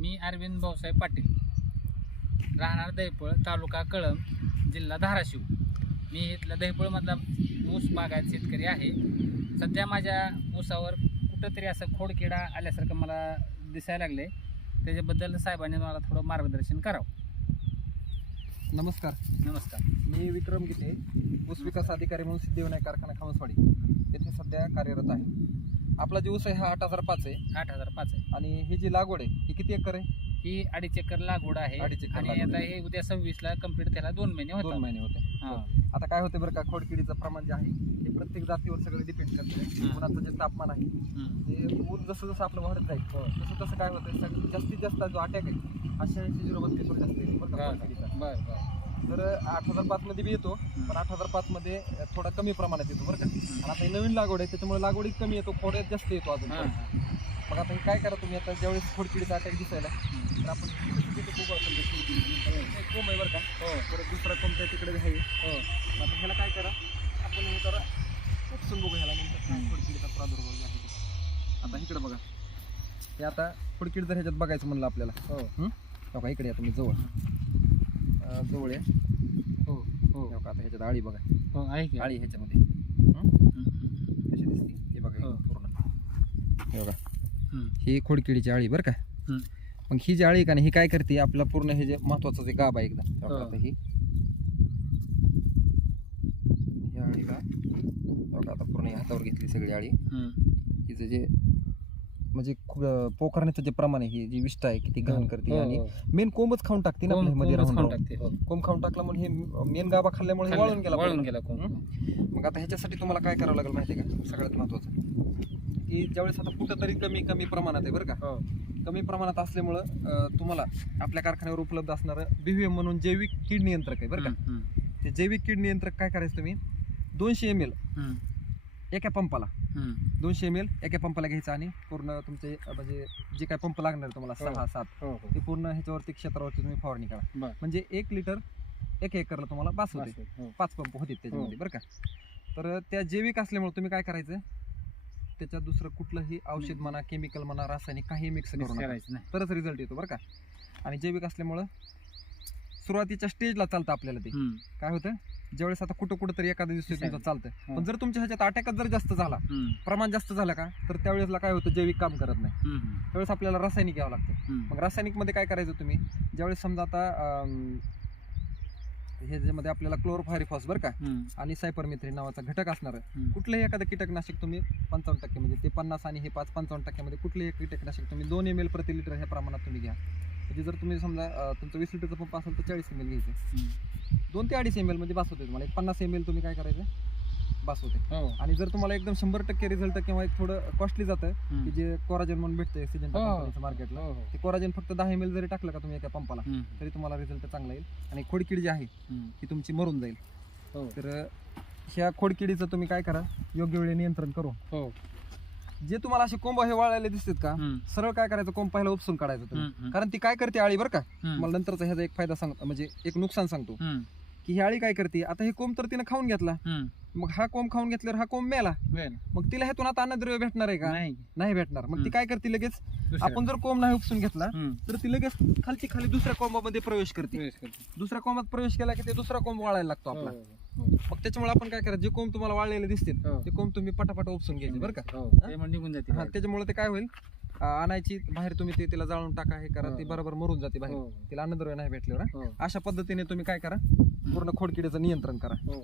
मी अरविंद भाऊसाहेब पाटील. राहणार दहीपळ तालुका कळंब जिल्हा धाराशिव. मी इथला दहीपळमधला ऊस बागायत शेतकरी आहे. सध्या माझ्या ऊसावर कुठंतरी असं खोडकिडा आल्यासारखं मला दिसायला लागले त्याच्याबद्दल साहेबांनी मला थोडं मार्गदर्शन करावं. नमस्कार. नमस्कार. मी विक्रम गीते ऊस विकास अधिकारी म्हणून सिद्धिविनायक कारखाना खामसवाडी येथे सध्या कार्यरत आहे. आपला जो ऊस आहे हा आठ हजार पाच आहे आठ हजार पाच आहे आणि ही जी लागवड आहे ही किती एकर आहे ही अडीच एकर लागवड आहे अडीच एकर आणि लागवड आता आहे. हे उद्या सव्वीसला कंप्लीट त्याला दोन महिने दोन होतात महिने होते हा. आता काय होते बरं का खोडकिडीचं प्रमाण जे आहे हे प्रत्येक जातीवर सगळं डिपेंड करते. उन्हाचं जे तापमान आहे हम्म. ते ऊन जसं जसं आपलं वाढत जाईल तसं तसं काय होतं सग- जास्तीत जास्त जो अटॅक आहे हा शहाऐंशी झिरो बत्तीसवर जास्त बरं का खोडकिडीचा. बरं बरं तर आठ हजार पाच मध्ये बी येतो पण आठ हजार पाच मध्ये थोडा कमी प्रमाणात येतो बरं का. आणि आता ही नवीन लागवड आहे त्याच्यामुळे लागवडीत कमी येतो खोड्यात जास्त येतो अजून. पण. मग आता हे काय करा तुम्ही आता ज्यावेळेस खोडकिडीचा अटॅक दिसायला तर आपण तिथे तिथे खूप. एक कोंब आहे बरं का. हो. परत दुसरा कोंब त्या तिकडे आहे. हो. मग आता ह्याला काय करा आपण हे जरा उपसून बघू ह्याला नंतर काय खोडकिडीचा प्रादुर्भाव जे आहे ते. आता इकडे बघा. हे आता खोडकिडी जर ह्याच्यात बघायचं म्हणलं आपल्याला. हो. हं? बघा इकडे या तुम्ही जवळ. या हो हो. हे आता ह्याच्यात आळी बघा. हो आहे की? आळी ह्याच्यामध्ये. कशी दिसते? हे बघा हो. पूर्ण. हे बघा. हम्म. ही खोडकिडीची आळी बरं का? हम्म. मग ही जी आळी आहे का नाही ही काय करते? आपला पूर्ण हे जे महत्वाचं जे गाभ आहे एकदा. हे बघा. आता ही. ही आळीला हे बघा आता पूर्ण ही हातावर घेतली सगळी आळी. हम्म. हिचं जे म्हणजे खूप पोखरण्याचं जे प्रमाण आहे ही जी विष्ठा आहे किती घाण करते आणि. मेन कोंबच खाऊन टाकते ना आपल्या मध्ये राहून. टाकते, हो. कोंब खाऊन टाकला म्हणून हे मेन गाभा खाल्ल्यामुळे वाळून गेला वाळून. गेला? मग आता ह्याच्यासाठी तुम्हाला काय करावं लागेल माहिती का सगळ्यात महत्वाचं की ज्यावेळेस आता कुठं तरी कमी कमी प्रमाणात आहे बरं का हो कमी प्रमाणात असल्यामुळं तुम्हाला आपल्या कारखान्यावर उपलब्ध असणारं बीव्हीएम म्हणून जैविक कीड नियंत्रक आहे बरं का ते जैविक कीड नियंत्रक काय करायचं तुम्ही दोनशे एम एल एका पंपाला. हम्म. दोनशे एम एल एका पंपाला घ्यायचं आणि पूर्ण तुमचे अं, म्हणजे जे काय पंप लागणार तुम्हाला हो. सहा सात हो हो. ते पूर्ण ह्याच्यावरती क्षेत्रावरती तुम्ही फवारणी करा. बरं. म्हणजे एक लिटर एक एकरला तुम्हाला बास होते. हो. पाच पंप होते त्याच्यामध्ये बरं का? तर त्या जैविक असल्यामुळे तुम्ही काय करायचं? त्याच्यात दुसरं कुठलंही औषध म्हणा केमिकल म्हणा रासायनिक काही मिक्स करू मिक्स नका. करायचं नाही. तरच रिझल्ट येतो बरं का? आणि जैविक असल्यामुळं सुरुवातीच्या स्टेजला चालतं आपल्याला ते. हम्म, काय होतं? ज्यावेळेस आता कुठं कुठं तरी एखाद्या दिवशी. तुमचं चालतं हो. पण जर तुमच्या ह्याच्यात अटॅकच जर जास्त झाला प्रमाण जास्त झालं का तर त्यावेळेसला काय होतं? जैविक काम करत नाही. त्यावेळेस आपल्याला रासायनिक घ्यावं लागतं. मग रासायनिकमध्ये काय करायचं तुम्ही? ज्यावेळेस समजा आता अं, हे ज्यामध्ये आपल्याला क्लोरोफायरिफॉस बरं का आणि सायपरमिथ्रिन नावाचा घटक असणार आहे. कुठलंही एखादं कीटकनाशक तुम्ही पंचावन्न टक्के म्हणजे ते पन्नास आणि हे पाच पंचावन्न टक्क्यामध्ये कुठलंही कीटकनाशक तुम्ही दोन एम एल प्रति लिटर ह्या प्रमाणात तुम्ही घ्या. म्हणजे जर तुम्ही समजा तुमचं वीस लिटरचं पंप असेल तर चाळीस एम एल घ्यायचं. दोन ते अडीच एम एल म्हणजे बास होते तुम्हाला एक पन्नास एम एल तुम्ही काय करायचं बास होते हो आणि जर तुम्हाला एकदम शंभर टक्के रिझल्ट किंवा एक थोडं कॉस्टली जातं. की जे कोराजन म्हणून भेटतं सीजन. मार्केटला हो, हो. ते कोराजन फक्त दहा एम एल जरी टाकलं का तुम्ही एका पंपाला तरी तुम्हाला रिझल्ट चांगला येईल आणि खोडकिडी जी आहे. ती तुमची मरून जाईल तर ह्या खोडकिडीचं तुम्ही काय करा योग्य वेळी नियंत्रण करून हो जे तुम्हाला असे कोंब हे वाळायला दिसतात का हम्म, सरळ काय करायचं? कोंब पहिला उपसून काढायचं तुम्ही. हम्म, हम्म. कारण ती काय करते आळी बरं का? हम्म, मला नंतरचा ह्याचा एक फायदा सांग म्हणजे एक नुकसान सांगतो. हम्म, की ही आळी काय करते? आता हे कोंब तर तिने खाऊन घेतला. मग हा कोंब खाऊन घेतल्यावर हा कोंब मेला. मग तिला ह्यातून आता अन्नद्रव्य भेटणार आहे का? नाही. नाही भेटणार. मग ती. काय करते लगेच. आपण जर कोंब नाही उपसून घेतला. तर ती लगेच खालची खाली दुसऱ्या कोंबामध्ये प्रवेश करते. प्रवेश करते. दुसऱ्या कोंबात प्रवेश केला की ते दुसरा कोंब वाळायला लागतो हो, आपला. हो, मग त्याच्यामुळे आपण काय करायचं? जे कोंब तुम्हाला वाळलेले दिसतील हो. ते कोंब तुम्ही पटापट उपसून घ्यायचे बरं का? हो, निघून जाते हा, त्याच्यामुळे ते काय होईल? आणायची बाहेर तुम्ही ते तिला जाळून टाका हे करा हो. ती बरोबर मरून जाते बाहेर हो, तिला अन्नद्रव्य नाही भेटल्यावर हा. हो, अशा पद्धतीने तुम्ही काय करा पूर्ण खोडकिडीचं नियंत्रण करा हो.